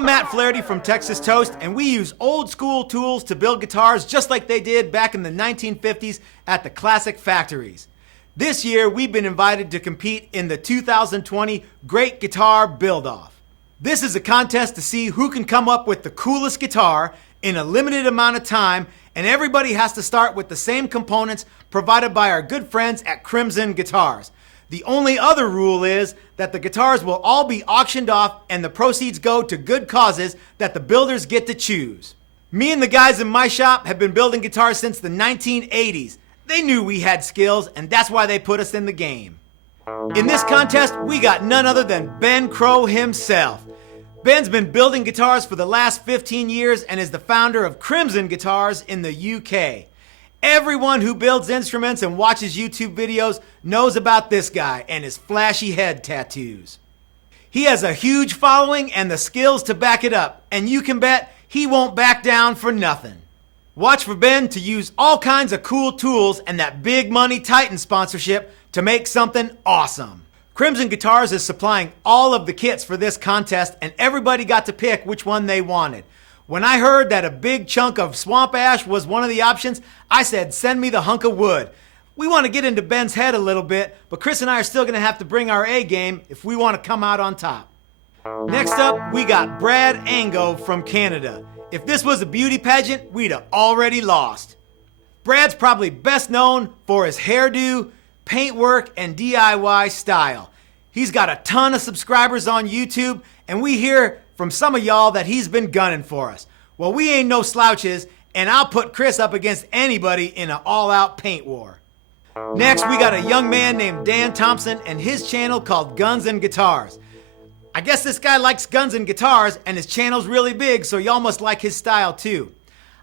I'm Matt Flaherty from Texas Toast, and we use old school tools to build guitars just like they did back in the 1950s at the classic factories. This year, we've been invited to compete in the 2020 Great Guitar Build-Off. This is a contest to see who can come up with the coolest guitar in a limited amount of time, and everybody has to start with the same components provided by our good friends at Crimson Guitars. The only other rule is that the guitars will all be auctioned off and the proceeds go to good causes that the builders get to choose. Me and the guys in my shop have been building guitars since the 1980s. They knew we had skills, and that's why they put us in the game. In this contest, we got none other than Ben Crow himself. Ben's been building guitars for the last 15 years and is the founder of Crimson Guitars in the UK. Everyone who builds instruments and watches YouTube videos knows about this guy and his flashy head tattoos. He has a huge following and the skills to back it up, and you can bet he won't back down for nothing. Watch for Ben to use all kinds of cool tools and that big money Titan sponsorship to make something awesome. Crimson Guitars is supplying all of the kits for this contest, and everybody got to pick which one they wanted. When I heard that a big chunk of swamp ash was one of the options, I said, send me the hunk of wood. We want to get into Ben's head a little bit, but Chris and I are still going to have to bring our A game if we want to come out on top. Next up, we got Brad Ango from Canada. If this was a beauty pageant, we'd have already lost. Brad's probably best known for his hairdo, paintwork, and DIY style. He's got a ton of subscribers on YouTube, and we hear from some of y'all that he's been gunning for us. Well, we ain't no slouches, and I'll put Chris up against anybody in an all-out paint war. Next, we got a young man named Dan Thompson and his channel called Guns and Guitars. I guess this guy likes guns and guitars, and his channel's really big, so y'all must like his style too.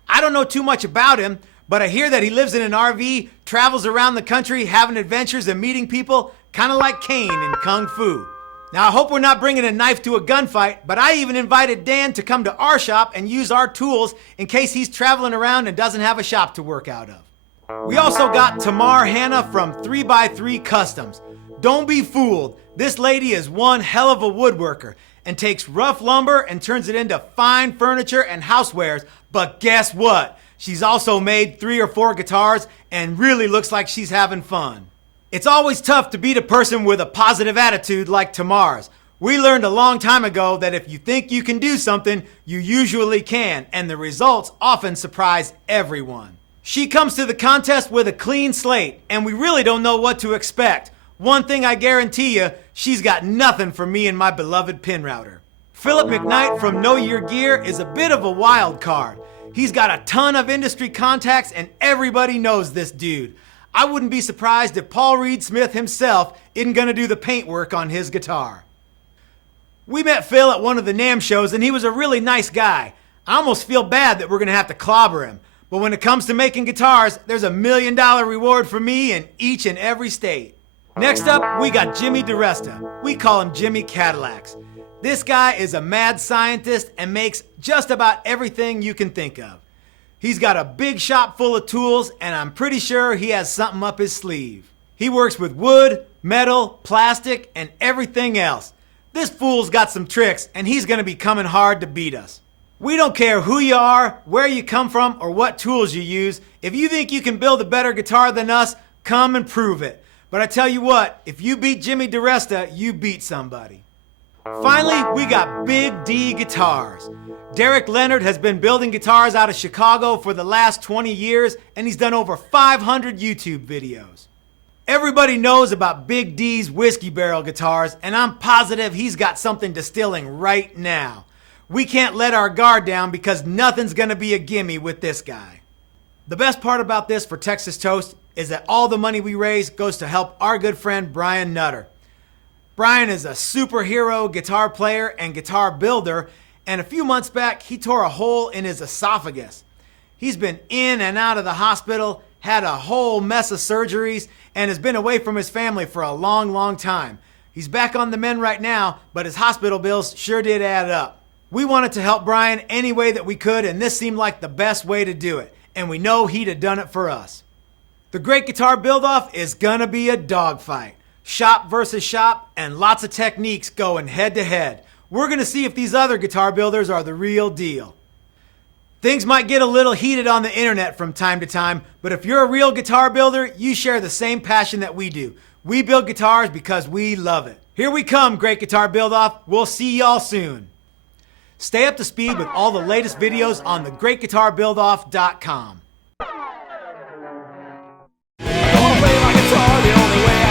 I don't know too much about him, but I hear that he lives in an RV, travels around the country, having adventures and meeting people, kind of like Kane in Kung Fu. Now, I hope we're not bringing a knife to a gunfight, but I even invited Dan to come to our shop and use our tools in case he's traveling around and doesn't have a shop to work out of. We also got Tamar Hannah from 3x3 Customs. Don't be fooled. This lady is one hell of a woodworker and takes rough lumber and turns it into fine furniture and housewares. But guess what? She's also made 3 or 4 guitars and really looks like she's having fun. It's always tough to beat a person with a positive attitude like Tamar's. We learned a long time ago that if you think you can do something, you usually can, and the results often surprise everyone. She comes to the contest with a clean slate, and we really don't know what to expect. One thing I guarantee you, she's got nothing for me and my beloved pin router. Philip McKnight from Know Your Gear is a bit of a wild card. He's got a ton of industry contacts, and everybody knows this dude. I wouldn't be surprised if Paul Reed Smith himself isn't going to do the paint work on his guitar. We met Phil at one of the NAMM shows, and he was a really nice guy. I almost feel bad that we're going to have to clobber him. But when it comes to making guitars, there's $1 million reward for me in each and every state. Next up, we got Jimmy DeResta. We call him Jimmy Cadillacs. This guy is a mad scientist and makes just about everything you can think of. He's got a big shop full of tools, and I'm pretty sure he has something up his sleeve. He works with wood, metal, plastic, and everything else. This fool's got some tricks, and he's going to be coming hard to beat us. We don't care who you are, where you come from, or what tools you use. If you think you can build a better guitar than us, come and prove it. But I tell you what, if you beat Jimmy DeResta, you beat somebody. Finally, we got Big D Guitars. Derrick Leonard has been building guitars out of Chicago for the last 20 years, and he's done over 500 YouTube videos. Everybody knows about Big D's whiskey barrel guitars, and I'm positive he's got something distilling right now. We can't let our guard down because nothing's gonna be a gimme with this guy. The best part about this for Texas Toast is that all the money we raise goes to help our good friend Brian Nutter. Brian is a superhero guitar player and guitar builder, and a few months back, he tore a hole in his esophagus. He's been in and out of the hospital, had a whole mess of surgeries, and has been away from his family for a long, long time. He's back on the mend right now, but his hospital bills sure did add up. We wanted to help Brian any way that we could, and this seemed like the best way to do it, and we know he'd have done it for us. The Great Guitar Build-Off is gonna be a dogfight. Shop versus shop, and lots of techniques going head to head. we're going to see if these other guitar builders are the real deal. Things might get a little heated on the internet from time to time, but if you're a real guitar builder, you share the same passion that we do. We build guitars because we love it. Here we come, Great Guitar Build-Off. We'll see y'all soon. Stay up to speed with all the latest videos on thegreatguitarbuildoff.com. Gonna play my guitar the only way